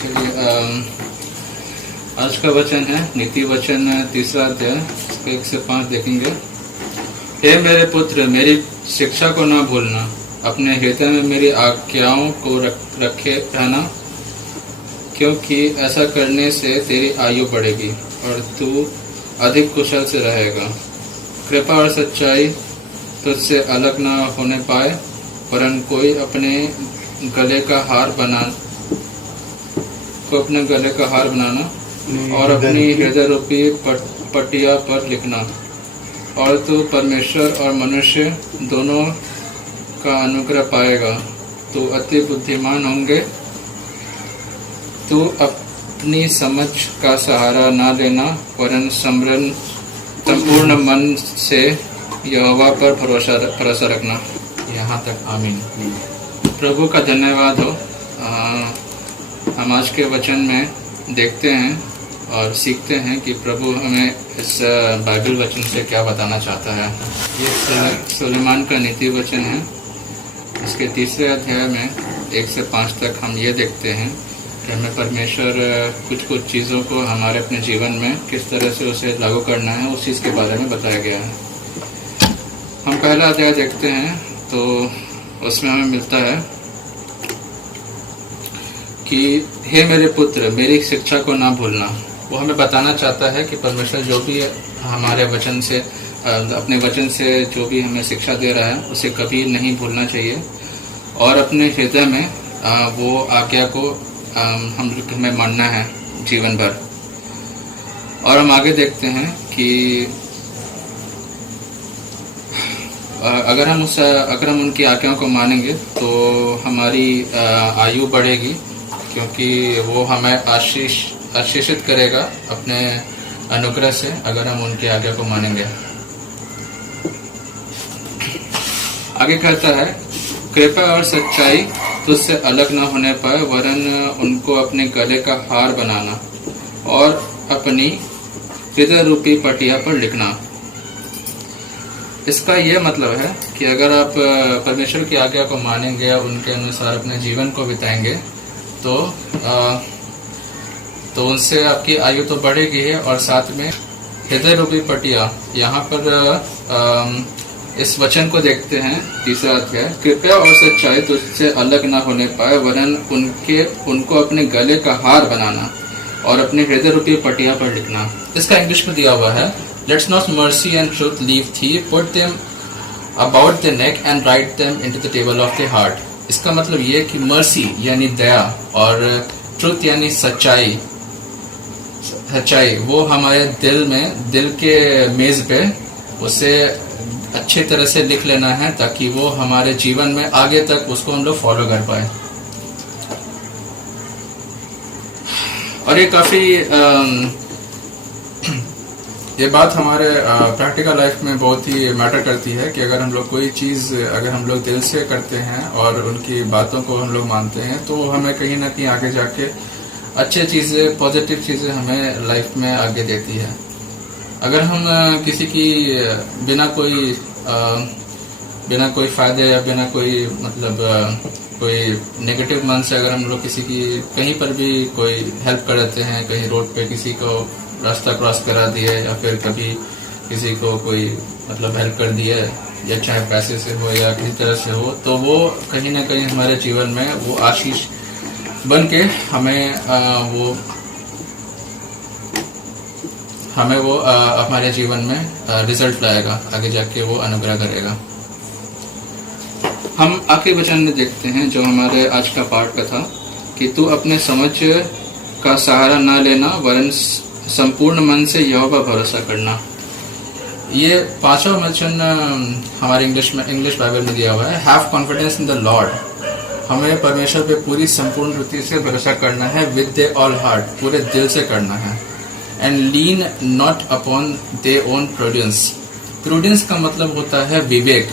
चलिए आज का वचन है नीति वचन 3 अध्याय इसके 1 से 5 देखेंगे। हे मेरे पुत्र, मेरी शिक्षा को ना भूलना, अपने हृदय में मेरी आज्ञाओं को रखे रहना, क्योंकि ऐसा करने से तेरी आयु बढ़ेगी और तू अधिक कुशल से रहेगा। कृपा और सच्चाई तुझसे अलग ना होने पाए, वरन कोई अपने गले का हार बनाना और अपनी हृदय रूपी पटिया पर लिखना। और तू परमेश्वर और मनुष्य दोनों का अनुग्रह पाएगा। तू अति बुद्धिमान होंगे। तू अपनी समझ का सहारा ना लेना, वरन संपूर्ण मन से यहोवा पर भरोसा रखना। यहाँ तक आमीन। प्रभु का धन्यवाद हो। हम आज के वचन में देखते हैं और सीखते हैं कि प्रभु हमें इस बाइबल वचन से क्या बताना चाहता है। ये सुलेमान का नीति वचन है। इसके 3 अध्याय में 1 से 5 तक हम ये देखते हैं कि हमें परमेश्वर कुछ चीज़ों को हमारे अपने जीवन में किस तरह से उसे लागू करना है, उस चीज़ के बारे में बताया गया है। हम पहला अध्याय देखते हैं तो उसमें हमें मिलता है कि हे मेरे पुत्र, मेरी शिक्षा को ना भूलना। वो हमें बताना चाहता है कि परमेश्वर जो भी हमारे वचन से, अपने वचन से जो भी हमें शिक्षा दे रहा है, उसे कभी नहीं भूलना चाहिए और अपने हृदय में वो आज्ञा को हमें मानना है जीवन भर। और हम आगे देखते हैं कि अगर हम उनकी आज्ञाओं को मानेंगे तो हमारी आयु बढ़ेगी, क्योंकि वो हमें आशीषित करेगा अपने अनुग्रह से अगर हम उनकी आज्ञा को मानेंगे। आगे कहता है, कृपा और सच्चाई तुझसे अलग न होने पाए, वरन उनको अपने गले का हार बनाना और अपनी हृदय रूपी पटिया पर लिखना। इसका यह मतलब है कि अगर आप परमेश्वर की आज्ञा को मानेंगे और उनके अनुसार अपने जीवन को बिताएंगे तो उनसे आपकी आयु तो बढ़ेगी है, और साथ में हृदय रूपी पटिया। यहाँ पर इस वचन को देखते हैं 3 अध्याय, कृपया और सच्चाई तुझसे अलग न होने पाए, वरन उनको अपने गले का हार बनाना और अपने हृदय रूपी पटिया पर लिखना। इसका इंग्लिश में दिया हुआ है, Let's not mercy and truth leave thee, put them about the neck and write them into the table of the heart। इसका मतलब ये कि मर्सी यानी दया और ट्रुथ यानी सच्चाई वो हमारे दिल के मेज पे उसे अच्छी तरह से लिख लेना है, ताकि वो हमारे जीवन में आगे तक उसको हम लोग फॉलो कर पाए। और ये काफी ये बात हमारे प्रैक्टिकल लाइफ में बहुत ही मैटर करती है कि अगर हम लोग कोई चीज़ अगर हम लोग दिल से करते हैं और उनकी बातों को हम लोग मानते हैं, तो हमें कहीं ना कहीं आगे जाके अच्छे चीज़ें, पॉजिटिव चीज़ें हमें लाइफ में आगे देती है। अगर हम किसी की बिना कोई फ़ायदे या बिना कोई कोई नेगेटिव मन से अगर हम लोग किसी की कहीं पर भी कोई हेल्प कर देते हैं, कहीं रोड पे किसी को रास्ता क्रॉस करा दिए या फिर कभी किसी को कोई हेल्प कर दिया, या चाहे पैसे से हो या किसी तरह से हो, तो वो कहीं ना कहीं हमारे जीवन में वो आशीष बन के हमें वो हमारे जीवन में रिजल्ट लाएगा, आगे जाके वो अनुग्रह करेगा। हम आखिरी वचन में देखते हैं जो हमारे आज का पाठ का था कि तू अपने समझ का सहारा ना लेना, वरन संपूर्ण मन से यहोवा पर भरोसा करना। ये 5वां वचन हमारे इंग्लिश बाइबल में दिया हुआ है, have confidence in the Lord. हमें परमेश्वर पे पूरी संपूर्ण रीति से भरोसा करना है, विद द ऑल हार्ट, पूरे दिल से करना है। And lean not upon they own prudence. Prudence का मतलब होता है विवेक,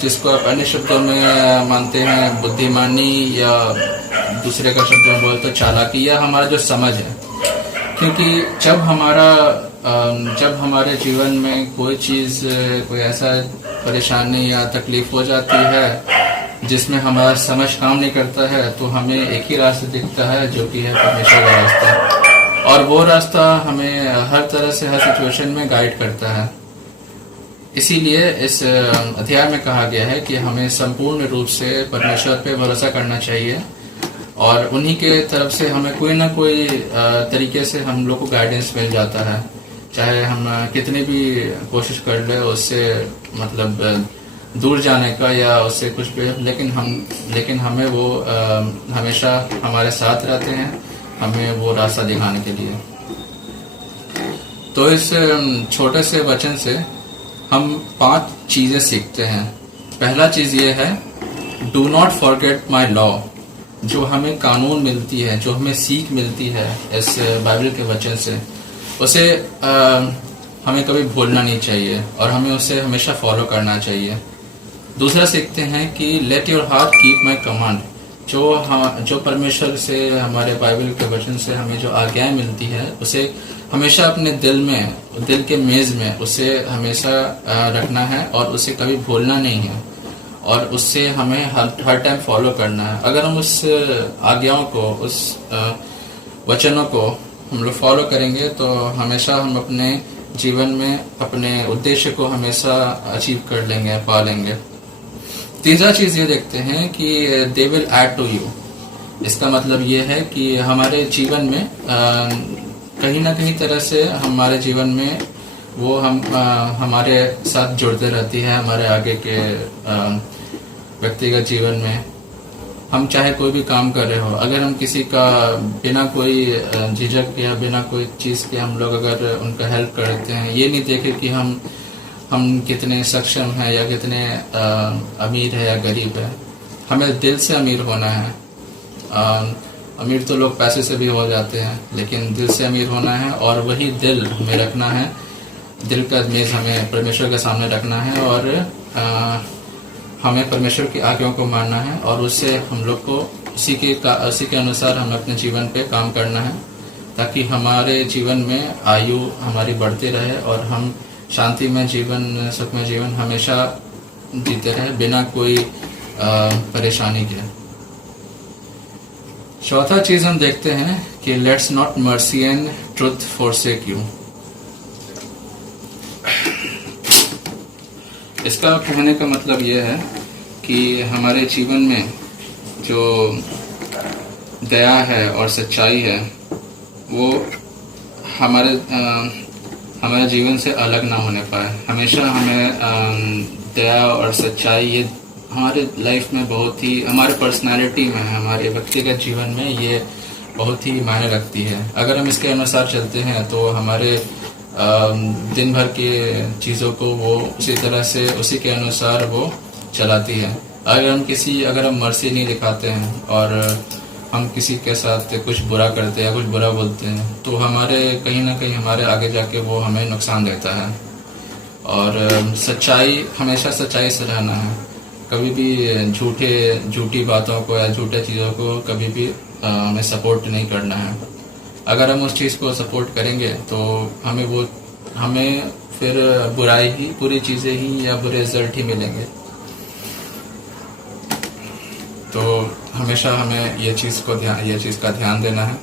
जिसको आप अन्य शब्दों में मानते हैं बुद्धिमानी, या दूसरे का शब्द में बोलते चालाकी, या हमारा जो समझ है। क्योंकि जब हमारे जीवन में कोई चीज़, कोई ऐसा परेशानी या तकलीफ हो जाती है, जिसमें हमारा समझ काम नहीं करता है, तो हमें एक ही रास्ता दिखता है जो कि है परमेश्वर का रास्ता, और वो रास्ता हमें हर तरह से हर सिचुएशन में गाइड करता है। इसीलिए इस अध्याय में कहा गया है कि हमें संपूर्ण रूप से परमेश्वर पे भरोसा करना चाहिए, और उन्हीं के तरफ से हमें कोई ना कोई तरीके से हम लोग को गाइडेंस मिल जाता है। चाहे हम कितनी भी कोशिश कर ले उससे मतलब दूर जाने का या उससे कुछ भी, लेकिन हमें वो हमेशा हमारे साथ रहते हैं, हमें वो रास्ता दिखाने के लिए। तो इस छोटे से वचन से हम 5 चीजें सीखते हैं। पहला चीज ये है, do not forget my law. जो हमें कानून मिलती है, जो हमें सीख मिलती है इस बाइबल के वचन से, उसे हमें कभी भूलना नहीं चाहिए और हमें उसे हमेशा फॉलो करना चाहिए। दूसरा सीखते हैं कि let your heart keep my command. जो परमेश्वर से, हमारे बाइबल के वचन से हमें जो आज्ञाएं मिलती है, उसे हमेशा अपने दिल के मेज में उसे हमेशा रखना है और उसे कभी भूलना नहीं है, और उससे हमें हर टाइम फॉलो करना है। अगर हम उस आज्ञाओं को, उस वचनों को हम लोग फॉलो करेंगे तो हमेशा हम अपने जीवन में अपने उद्देश्य को हमेशा अचीव कर लेंगे, पा लेंगे। तीसरा चीज ये देखते हैं कि they will add to you. इसका मतलब ये है कि हमारे जीवन में कहीं ना कहीं तरह से हमारे जीवन में वो हमारे साथ जुड़ते रहती है, हमारे आगे के व्यक्तिगत जीवन में। हम चाहे कोई भी काम कर रहे हो, अगर हम किसी का बिना कोई झिझक या बिना कोई चीज़ के हम लोग अगर उनका हेल्प करते हैं, ये नहीं देखे कि हम कितने सक्षम हैं या कितने अमीर है या गरीब है, हमें दिल से अमीर होना है। अमीर तो लोग पैसे से भी हो जाते हैं, लेकिन दिल से अमीर होना है, और वही दिल हमें रखना है। दिल का मेज हमें परमेश्वर के सामने रखना है, और हमें परमेश्वर की आज्ञाओं को मानना है, और उससे हम लोग को उसी के अनुसार हमें अपने जीवन पे काम करना है, ताकि हमारे जीवन में आयु हमारी बढ़ती रहे और हम शांति में जीवन, सुखमय जीवन हमेशा जीते रहे बिना कोई परेशानी के। चौथा चीज हम देखते हैं कि let's not mercy and truth forsake you. इसका कहने का मतलब यह है कि हमारे जीवन में जो दया है और सच्चाई है, वो हमारे जीवन से अलग ना होने पाए। हमेशा हमें दया और सच्चाई ये हमारे लाइफ में बहुत ही, हमारे पर्सनालिटी में, हमारे व्यक्तिगत जीवन में ये बहुत ही मायने रखती है। अगर हम इसके अनुसार चलते हैं तो हमारे दिन भर के चीज़ों को वो उसी तरह से, उसी के अनुसार वो चलाती है। अगर हम मर्सी नहीं दिखाते हैं और हम किसी के साथ कुछ बुरा करते हैं या कुछ बुरा बोलते हैं, तो हमारे कहीं ना कहीं हमारे आगे जाके वो हमें नुकसान देता है। और सच्चाई, हमेशा सच्चाई से रहना है। कभी भी झूठी बातों को या झूठे चीज़ों को कभी भी हमें सपोर्ट नहीं करना है। अगर हम उस चीज़ को सपोर्ट करेंगे तो हमें फिर बुरी चीज़ें ही या बुरे रिजल्ट ही मिलेंगे। तो हमेशा हमें ये चीज़ का ध्यान देना है।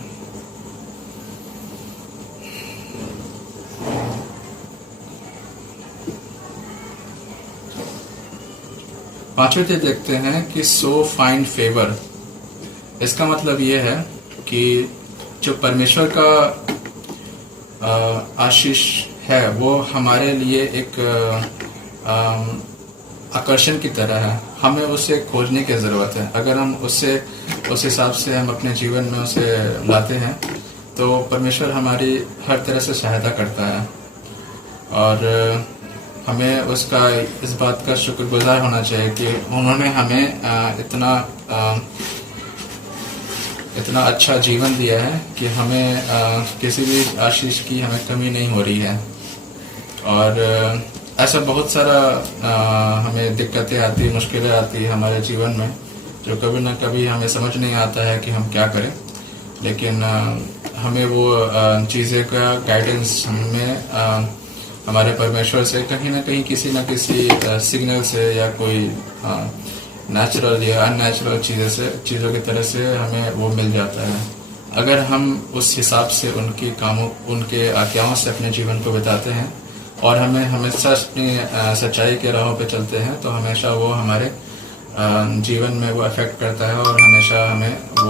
पांचवें चीज देखते हैं कि सो फाइंड फेवर। इसका मतलब ये है कि जो परमेश्वर का आशीष है वो हमारे लिए एक आकर्षण की तरह है। हमें उसे खोजने की ज़रूरत है। अगर हम उस हिसाब से हम अपने जीवन में उसे लाते हैं तो परमेश्वर हमारी हर तरह से सहायता करता है, और हमें उसका, इस बात का शुक्रगुजार होना चाहिए कि उन्होंने हमें इतना अच्छा जीवन दिया है कि हमें किसी भी आशीष की हमें कमी नहीं हो रही है। और ऐसा बहुत सारा हमें दिक्कतें आती, मुश्किलें आती है हमारे जीवन में, जो कभी ना कभी हमें समझ नहीं आता है कि हम क्या करें। लेकिन हमें वो चीज़ें का गाइडेंस हमें हमारे परमेश्वर से कहीं ना कहीं किसी न किसी सिग्नल से या कोई नेचुरल या अननेचुरल चीज़ों की तरह से हमें वो मिल जाता है। अगर हम उस हिसाब से उनके आज्ञाओं से अपने जीवन को बिताते हैं और हमें हमेशा अपनी सच्चाई के राहों पे चलते हैं, तो हमेशा वो हमारे जीवन में वो अफेक्ट करता है और हमेशा हमें वो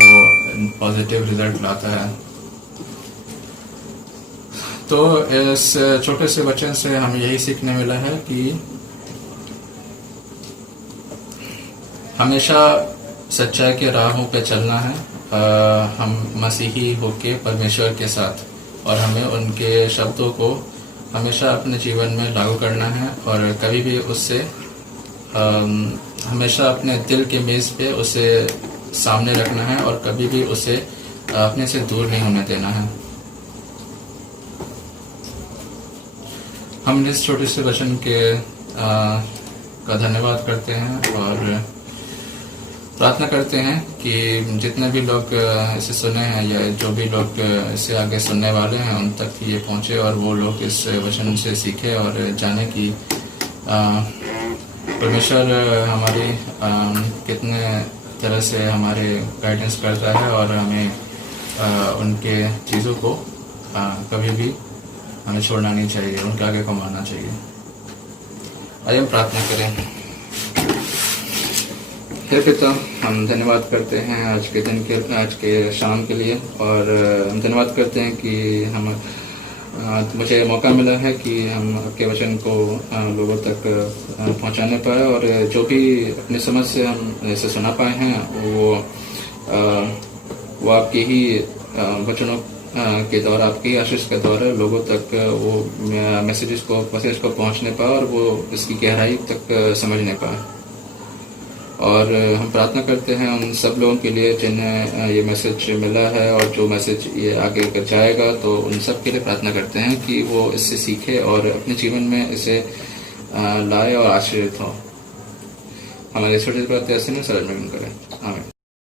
पॉजिटिव रिजल्ट लाता है। तो इस छोटे से वचन से हमें यही सीखने मिला है कि हमेशा सच्चाई के राहों पे चलना है, हम मसीही होके परमेश्वर के साथ, और हमें उनके शब्दों को हमेशा अपने जीवन में लागू करना है और कभी भी उससे हमेशा अपने दिल के मेज़ पे उसे सामने रखना है और कभी भी उसे अपने से दूर नहीं होने देना है। हम इस छोटे से वचन का धन्यवाद करते हैं और प्रार्थना करते हैं कि जितने भी लोग इसे सुने हैं या जो भी लोग इसे आगे सुनने वाले हैं उन तक ये पहुंचे और वो लोग इस वचन से सीखे और जाने कि परमेश्वर हमारी कितने तरह से हमारे गाइडेंस करता है और हमें उनके चीज़ों को कभी भी हमें छोड़ना नहीं चाहिए, उनके आगे को मानना चाहिए। आइए हम प्रार्थना करें। हे पिता, हम धन्यवाद करते हैं आज के शाम के लिए, और हम धन्यवाद करते हैं कि मुझे मौका मिला है कि हम आपके वचन को लोगों तक पहुंचाने पाए, और जो भी अपनी समझ से हम इसे सुना पाए हैं वो आपके ही वचनों के द्वारा, आपकी आशीष के द्वारा लोगों तक वो मैसेज को पहुंचने पाए और वो इसकी गहराई तक समझने पाए। और हम प्रार्थना करते हैं उन सब लोगों के लिए जिन्हें ये मैसेज मिला है और जो मैसेज ये आगे कर जाएगा, तो उन सब के लिए प्रार्थना करते हैं कि वो इससे सीखे और अपने जीवन में इसे लाए और आशीर्वित हो। हमारे छोटे बात ऐसे में सरल में करें। आमीन।